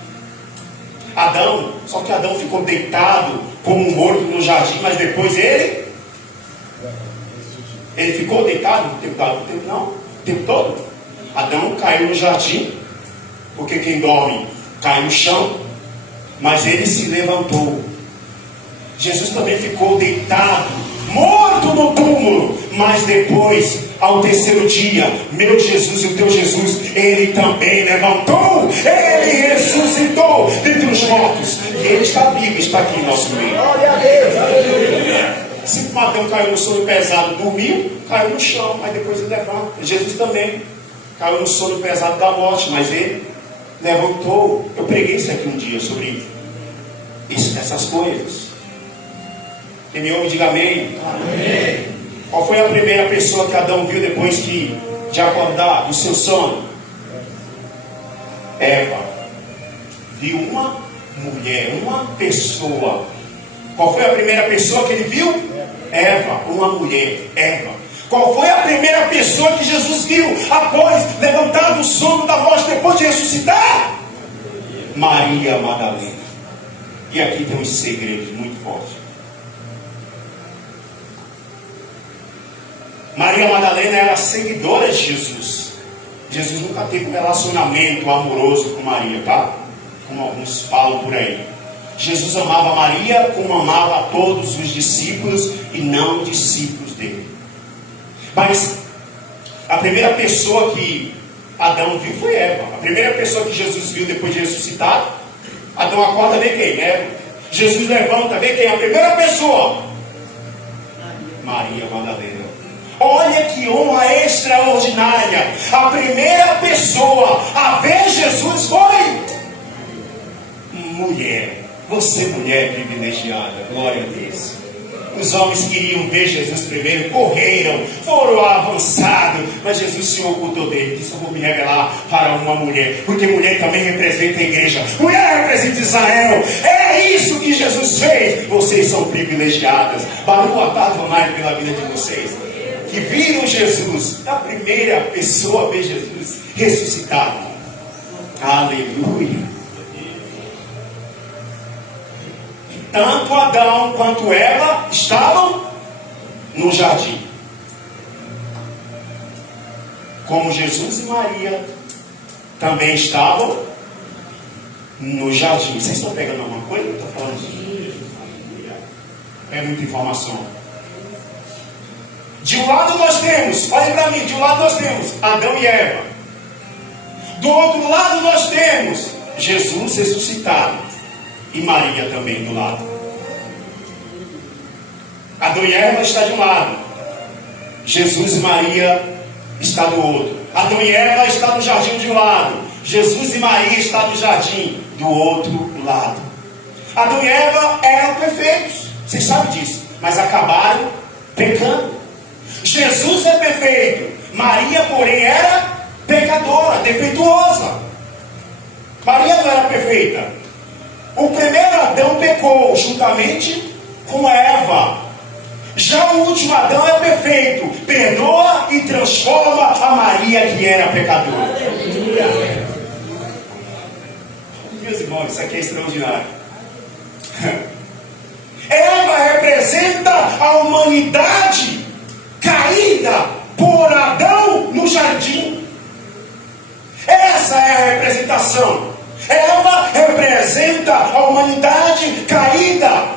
Adão, só que Adão ficou deitado como morto no jardim, mas depois ele Ele ficou deitado o tempo todo? Não, o tempo todo. Adão caiu no jardim, porque quem dorme cai no chão, mas ele se levantou. Jesus também ficou deitado, morto no túmulo, mas depois, ao terceiro dia, meu Jesus e o teu Jesus, ele também levantou, ele ressuscitou dentre os mortos, e ele está vivo, está aqui em nosso meio. Glória a Deus, aleluia. Se Adão caiu no sono pesado, dormiu, caiu no chão, mas depois ele levanta. Jesus também caiu no sono pesado da morte, mas ele levantou. Eu preguei isso aqui um dia sobre essas coisas. Quem me ouve, diga amém. Amém. Qual foi a primeira pessoa que Adão viu depois de acordar do seu sono? Eva. Viu uma mulher, uma pessoa. Qual foi a primeira pessoa que ele viu? Eva, uma mulher, Eva. Qual foi a primeira pessoa que Jesus viu após levantar do sono da morte, depois de ressuscitar? Maria Madalena. E aqui tem uns segredos muito fortes. Maria Madalena era seguidora de Jesus. Jesus nunca teve um relacionamento amoroso com Maria, tá? Como alguns falam por aí. Jesus amava Maria como amava a todos os discípulos e não discípulos dele. Mas a primeira pessoa que Adão viu foi Eva. A primeira pessoa que Jesus viu depois de ressuscitar, Adão acorda, vê quem? Eva. Jesus levanta, vê quem? A primeira pessoa, Maria Madalena. Olha que honra extraordinária. A primeira pessoa a ver Jesus foi mulher. Você, mulher privilegiada, glória a Deus. Os homens queriam ver Jesus primeiro, correram, foram avançados, mas Jesus se ocultou dele, disse: eu vou me revelar para uma mulher, porque mulher também representa a igreja, mulher representa Israel. É isso que Jesus fez. Vocês são privilegiadas. Barulho atado mais pela vida de vocês, que viram Jesus, a primeira pessoa a ver Jesus ressuscitado. Aleluia. Tanto Adão quanto Eva estavam no jardim. Como Jesus e Maria também estavam no jardim. Vocês estão pegando alguma coisa? Estou falando isso. É muita informação. De um lado nós temos, olhem para mim, de um lado nós temos Adão e Eva. Do outro lado nós temos Jesus ressuscitado. E Maria também do lado. Adão e Eva está de um lado, Jesus e Maria está do outro. Adão e Eva está no jardim de um lado, Jesus e Maria está no jardim do outro lado. Adão e Eva eram perfeitos, vocês sabem disso, mas acabaram pecando. Jesus é perfeito, Maria porém era pecadora, defeituosa. Maria não era perfeita. O primeiro Adão pecou juntamente com Eva. Já o último Adão é perfeito, perdoa e transforma a Maria que era pecadora. Meus irmãos, isso aqui é extraordinário. Eva representa a humanidade caída por Adão no jardim. Essa é a representação. Eva representa a humanidade caída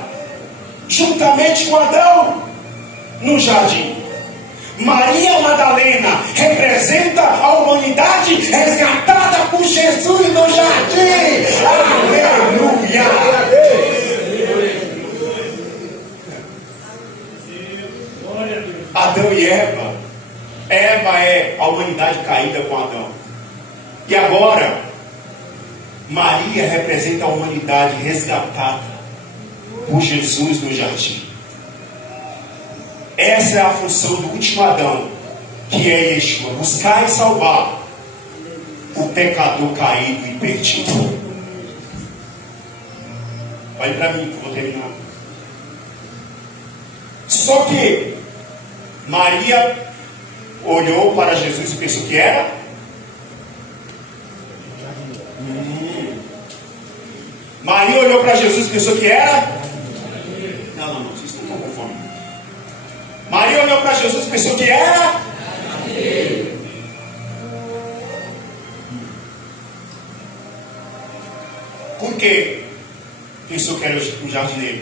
juntamente com Adão no jardim. Maria Madalena representa a humanidade resgatada por Jesus no jardim. Aleluia! Adão e Eva. Eva é a humanidade caída com Adão. E agora Maria representa a humanidade resgatada por Jesus no jardim. Essa é a função do último Adão, que é Yeshua, buscar e salvar o pecador caído e perdido. Olhe para mim que eu vou terminar. Só que Maria olhou para Jesus e pensou que era Maria olhou para Jesus e pensou que era? Não, vocês estão com fome. Maria olhou olhou para Jesus e pensou que era? Por quê? Pensou que era um jardineiro.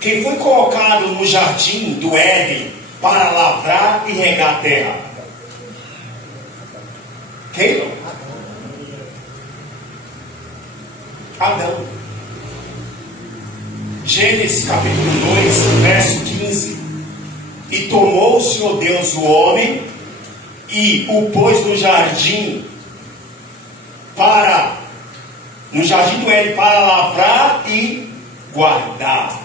Quem foi colocado no jardim do Éden para lavrar e regar a terra? Quem? Adão. Gênesis capítulo 2, verso 15. E tomou o Senhor Deus o homem e o pôs no jardim do Éden para lavrar e guardar.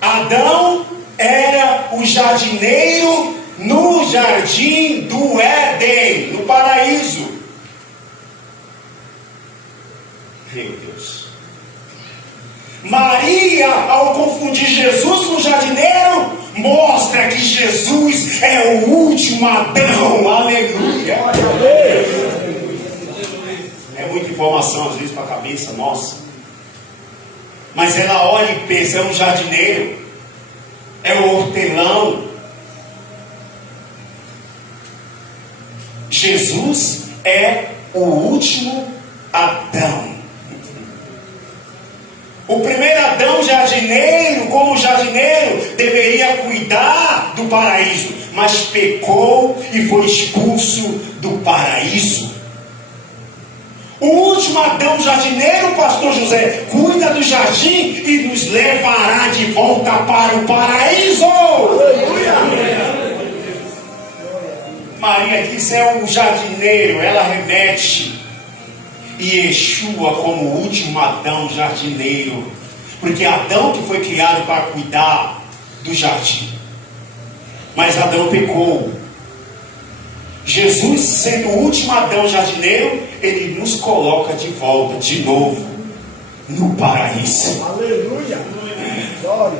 Adão era o jardineiro no jardim do Éden, no paraíso. Meu Deus. Maria, ao confundir Jesus com o jardineiro, mostra que Jesus é o último Adão. Aleluia. É muita informação às vezes para a cabeça nossa. Mas ela olha e pensa, é um jardineiro, é um hortelão. Jesus é o último Adão. O primeiro Adão, jardineiro, como jardineiro, deveria cuidar do paraíso, mas pecou e foi expulso do paraíso. O último Adão, jardineiro, pastor José, cuida do jardim e nos levará de volta para o paraíso. Maria disse, é um jardineiro, ela remete e Yeshua como o último Adão, jardineiro, porque Adão que foi criado para cuidar do jardim, mas Adão pecou. Jesus, sendo o último Adão, jardineiro, ele nos coloca de volta, de novo, no paraíso. Aleluia. Glória.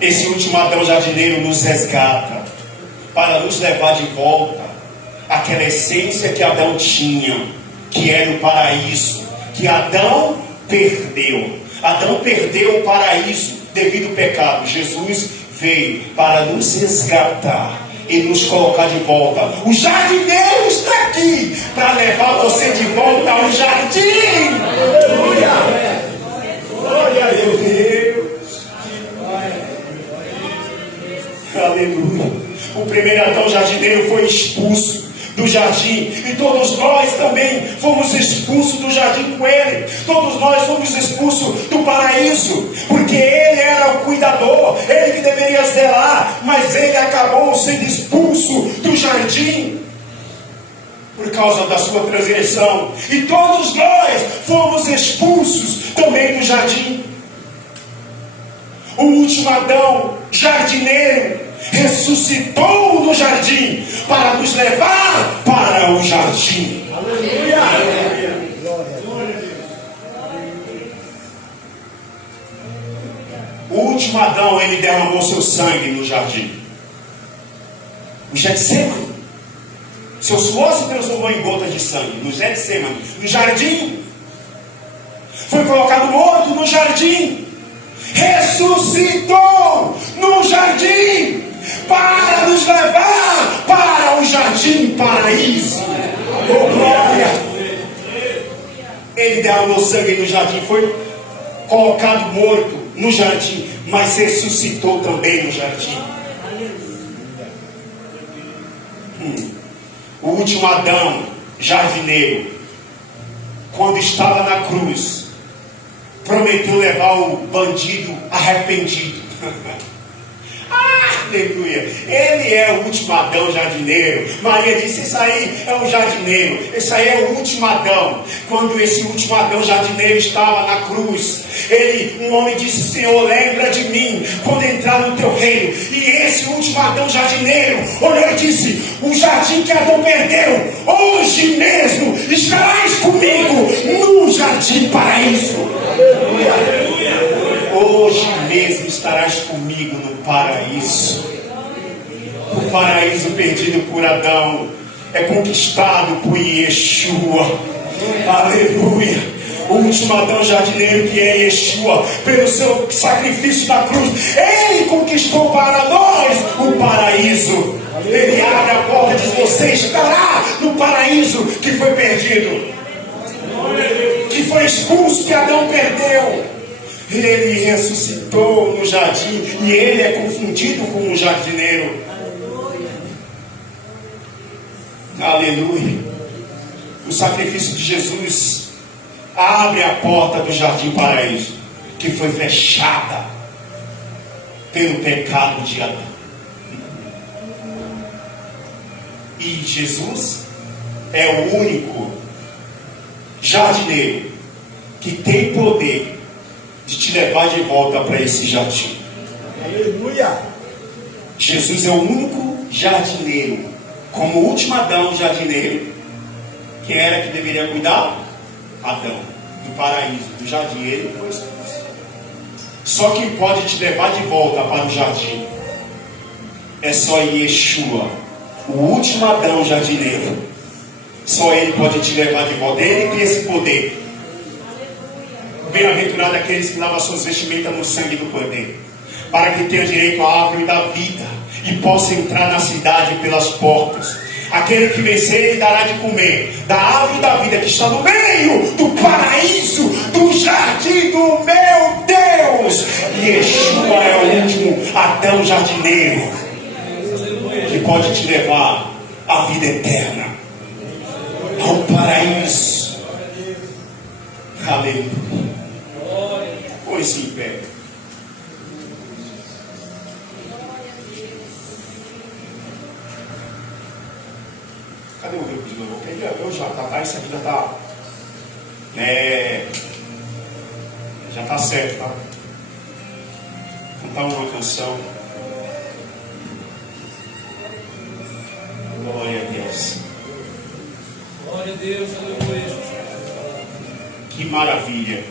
Esse último Adão, jardineiro, nos resgata para nos levar de volta àquela essência que Adão tinha, que era o paraíso, que Adão perdeu. Adão perdeu o paraíso devido ao pecado. Jesus veio para nos resgatar e nos colocar de volta. O jardineiro está aqui para levar você de volta ao jardim. Aleluia. Glória a Deus. Aleluia. O primeiro Adão, jardineiro, foi expulso do jardim, e todos nós também fomos expulsos do jardim com ele. Todos nós fomos expulsos do paraíso, porque ele era o cuidador, ele que deveria zelar, mas ele acabou sendo expulso do jardim por causa da sua transgressão, e todos nós fomos expulsos também do jardim. O último Adão, jardineiro, ressuscitou no jardim para nos levar para o jardim. Aleluia. O último Adão, ele derramou seu sangue no jardim. O Getsemane. Seu suor se transformou em gotas de sangue. No Getsemane. No jardim. Foi colocado morto no jardim. Ressuscitou no jardim para nos levar para o jardim paraíso. Oh, glória! Ele derramou sangue no jardim, foi colocado morto no jardim, mas ressuscitou também no jardim. O último Adão, jardineiro, quando estava na cruz, prometeu levar o bandido arrependido. Aleluia. Ele é o último Adão, jardineiro. Maria disse, isso aí é um jardineiro, esse aí é o último Adão. Quando esse último Adão, jardineiro, estava na cruz, um homem disse, Senhor, lembra de mim quando entrar no teu reino. E esse último Adão, jardineiro, olhou e disse, o jardim que Adão perdeu, hoje mesmo estarás comigo no jardim paraíso. Aleluia. Hoje mesmo estarás comigo no paraíso. O paraíso perdido por Adão é conquistado por Yeshua. Aleluia. O último Adão jardineiro, que é Yeshua, pelo seu sacrifício na cruz, Ele conquistou para nós o paraíso. Ele abre a porta e diz: você estará no paraíso que foi perdido, que foi expulso, que Adão perdeu. Ele ressuscitou no jardim e ele é confundido com o jardineiro. Aleluia. O sacrifício de Jesus abre a porta do jardim paraíso, que foi fechada pelo pecado de Adão. E Jesus é o único jardineiro que tem poder de te levar de volta para esse jardim. Aleluia. Jesus é o único jardineiro, como o último Adão jardineiro. Quem era que deveria cuidar? Adão, do paraíso, do jardim. Ele foi expulso. Só quem pode te levar de volta para o jardim é só Yeshua, o último Adão jardineiro. Só Ele pode te levar de volta. Ele tem esse poder. Bem-aventurado aqueles que lavam suas vestimentas no sangue do Cordeiro, para que tenham direito à árvore da vida e possam entrar na cidade pelas portas. Aquele que vencer, Ele dará de comer da árvore da vida que está no meio do paraíso, do jardim do meu Deus. E Yeshua é o último Adão jardineiro, que pode te levar à vida eterna, ao paraíso. Aleluia. Põe-se em pé. Cadê o grupo de louvor? Eu já tá, isso aqui já tá. Já tá certo, tá? Cantar uma canção. Glória a Deus. Glória a Deus, aleluia. Que maravilha.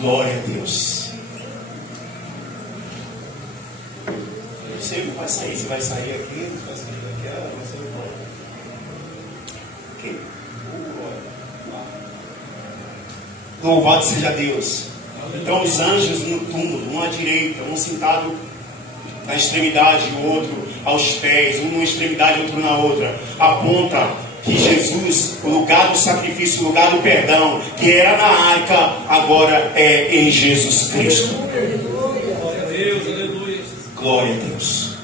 Glória a Deus. Você não vai sair, você vai sair aqui, vai sair daqui, vai sair embora. Ok? Louvado seja Deus. Então os anjos no túmulo, um à direita, um sentado na extremidade, o outro aos pés, um numa extremidade, outro na outra, aponta que Jesus, o lugar do sacrifício, o lugar do perdão, que era na arca, agora é em Jesus Cristo. Glória a Deus, aleluia. Glória a Deus.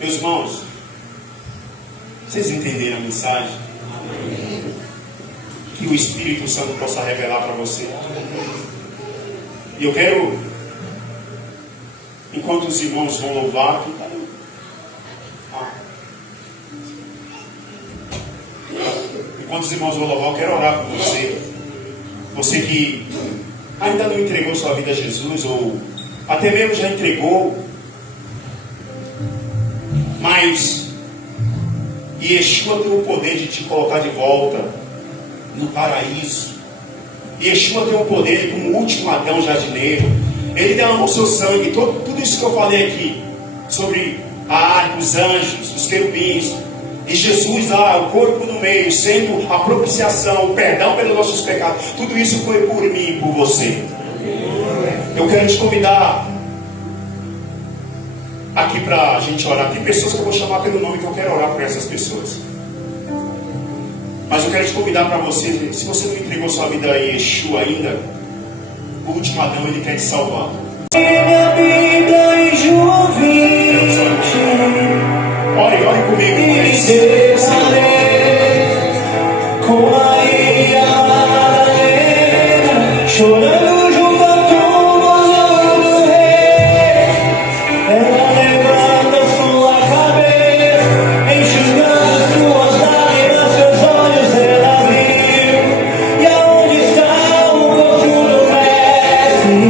Meus irmãos, vocês entenderam a mensagem? Que o Espírito Santo possa revelar para você. E eu quero, enquanto os irmãos vão louvar, enquanto os irmãos vão louvar, eu quero orar por você. Você que ainda não entregou sua vida a Jesus, ou até mesmo já entregou, mas Yeshua tem o poder de te colocar de volta no paraíso. Yeshua tem o poder, como o último Adão jardineiro. Ele derramou seu sangue, tudo isso que eu falei aqui, sobre a arca, os anjos, os querubins, e Jesus lá, o corpo no meio, sendo a propiciação, o perdão pelos nossos pecados. Tudo isso foi por mim e por você. Eu quero te convidar aqui para a gente orar. Tem pessoas que eu vou chamar pelo nome, que eu quero orar por essas pessoas. Mas eu quero te convidar para você, se você não entregou sua vida a Yeshua ainda, o último Adão, ele quer te salvar. Minha vida em Ore comigo. com a arena, chorando junto à tumba do rei. Ela levanta sua cabeça, enxugando suas lágrimas, seus olhos ela abriu. E aonde está o corpo do mestre?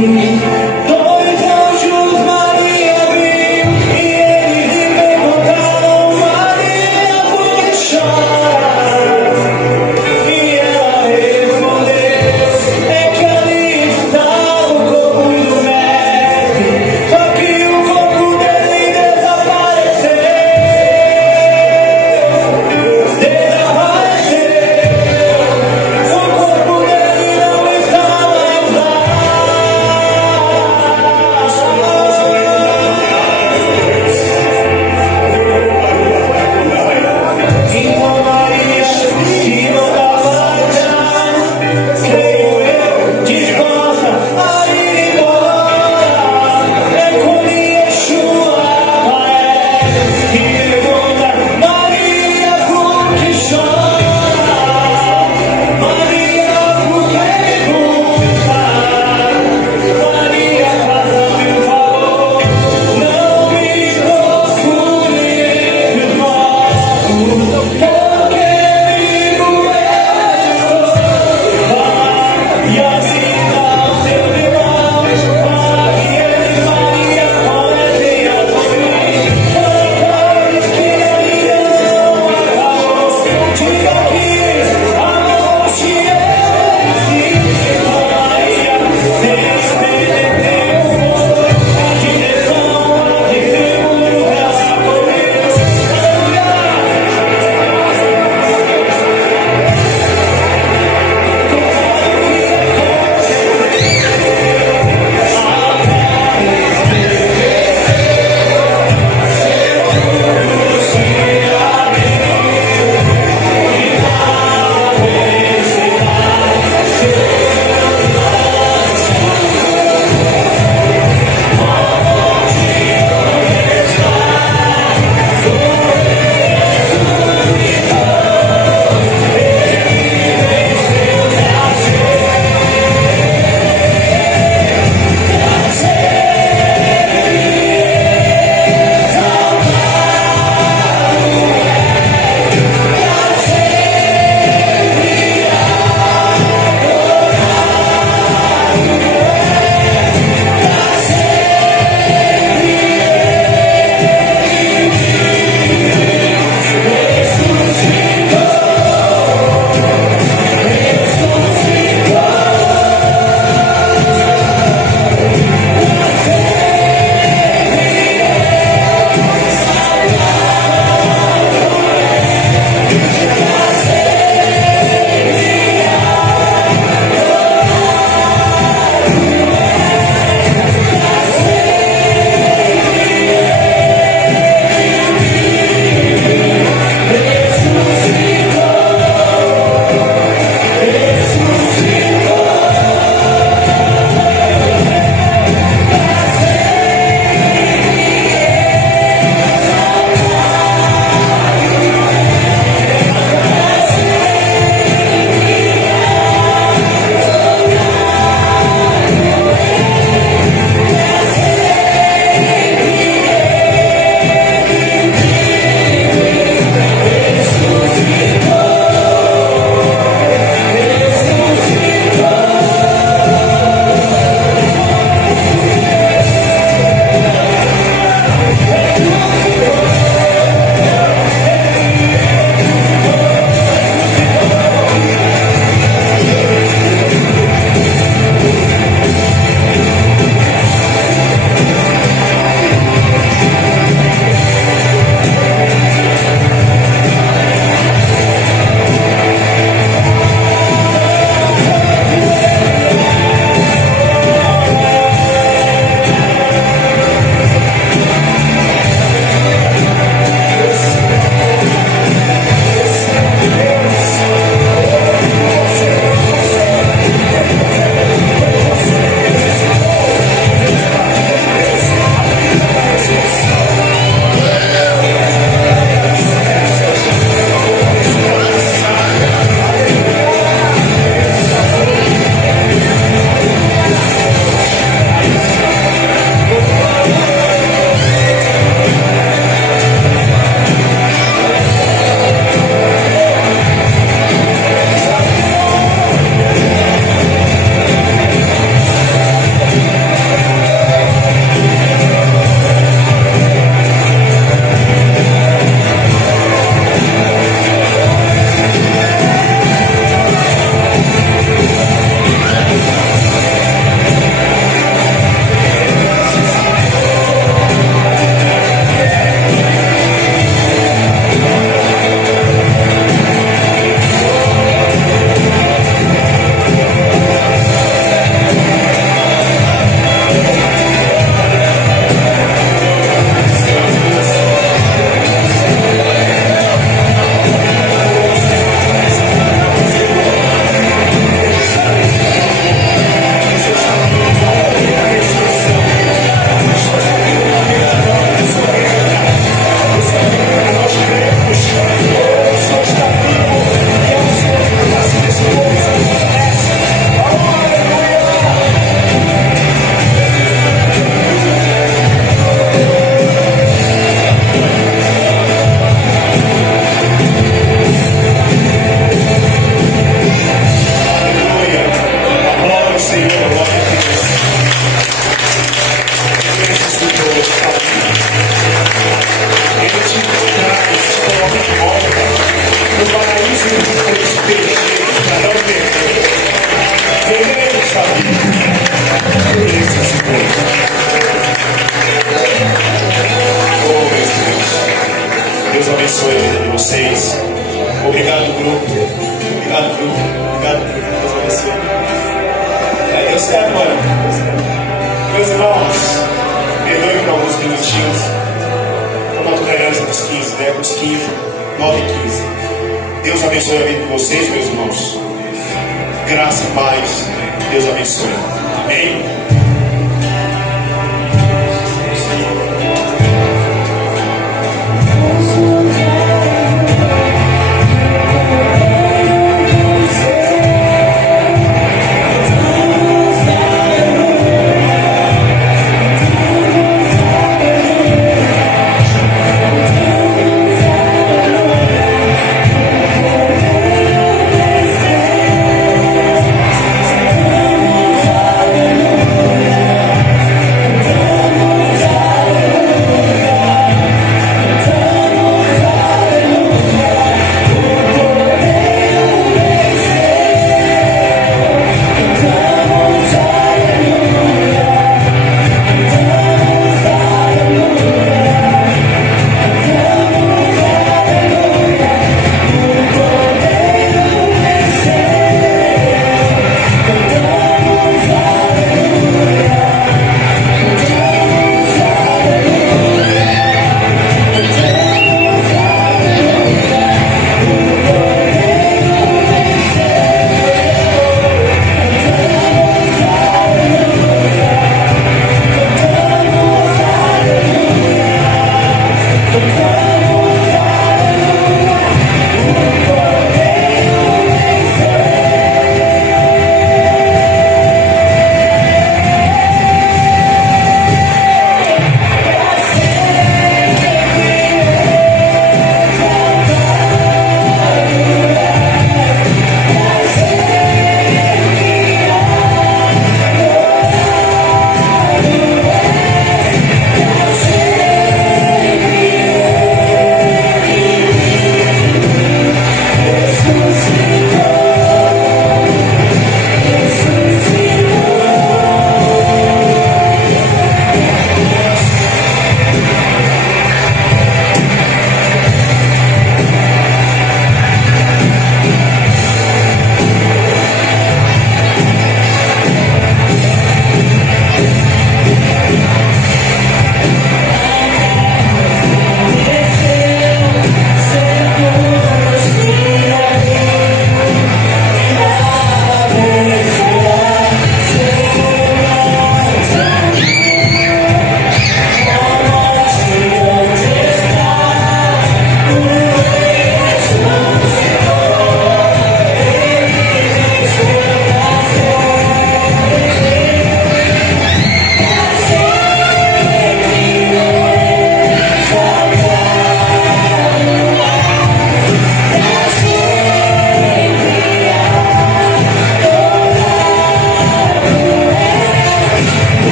Dois anjos Maria viu, e eles lhe perguntaram: Maria, por abençoe a vida de vocês, meus irmãos. Graça e paz. Deus abençoe. Amém.